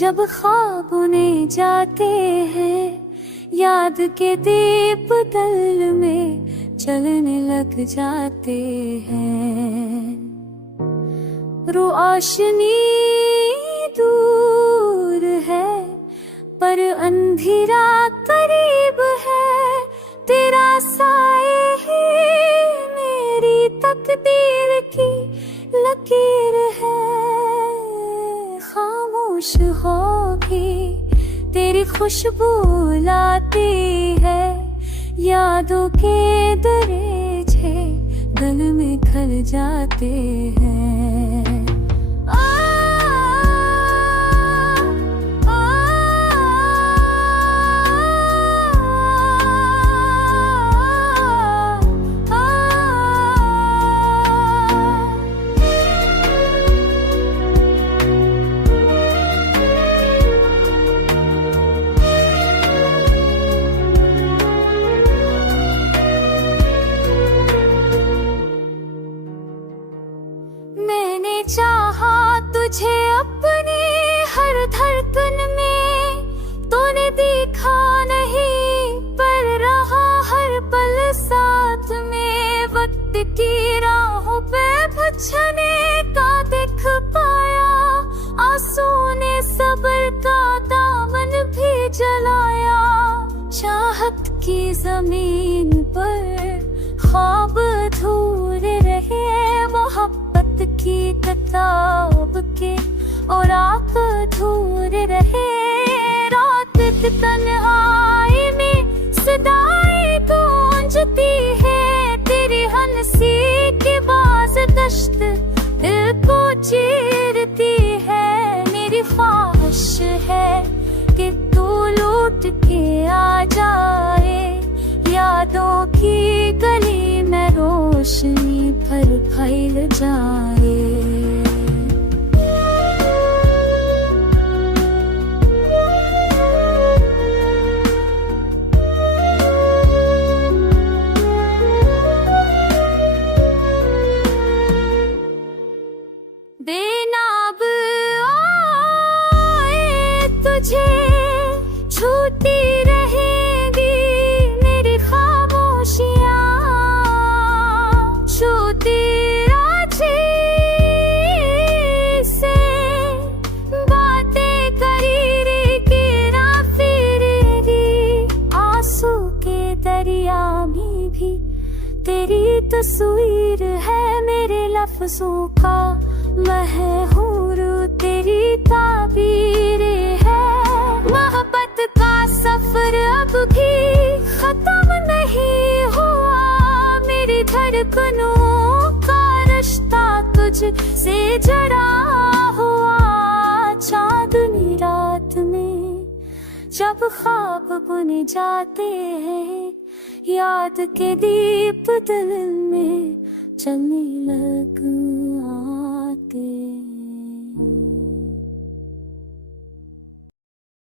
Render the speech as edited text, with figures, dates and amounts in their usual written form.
जब ख्वाब उन्हें जाते हैं, याद के दीप तल में चलने लग जाते हैं। रोशनी दूर है पर अंधेरा करीब है, तेरा साए ही मेरी तकदीर की लकीर है। खामोश हो भी तेरी खुशबू लाती है, यादों के दरीचे दिल में खल जाते हैं। मैंने चाहा तुझे अपनी हर धड़कन में, तूने देखा नहीं पर रहा हर पल साथ में। वक्त की राहों पे बचने का दिख पाया, आंसू ने सब्र का दामन भी जलाया। चाहत की जमीन पर ख्वाब अधूरे रहे, मोहब्बत की किताब के और आप अधूरे रहे। रात की तन्हाई में सदाएं गूंजती है, तेरी हंसी की बाज दश्त दिल को चीरती है। मेरी ख्वाहिश है कि तू लौट के आ जाए, यादों की गली में रोशनी भर फैल जाए। बेनाब आए तुझे छूती रहेगी मेरी खामोशियाँ, छूती राजी से बातें करी गिरा फिरेगी। आंसू के दरिया में भी तेरी तस्वीर है, मेरे लफ्जों का महूर तेरी ताबीर है। मोहब्बत का सफर अब भी खत्म नहीं हुआ, मेरी धड़कनों का रिश्ता तुझ से जड़ा हुआ। चांदनी रात में जब ख्वाब बुने जाते हैं, याद के दीप दिल में चलने लग आते।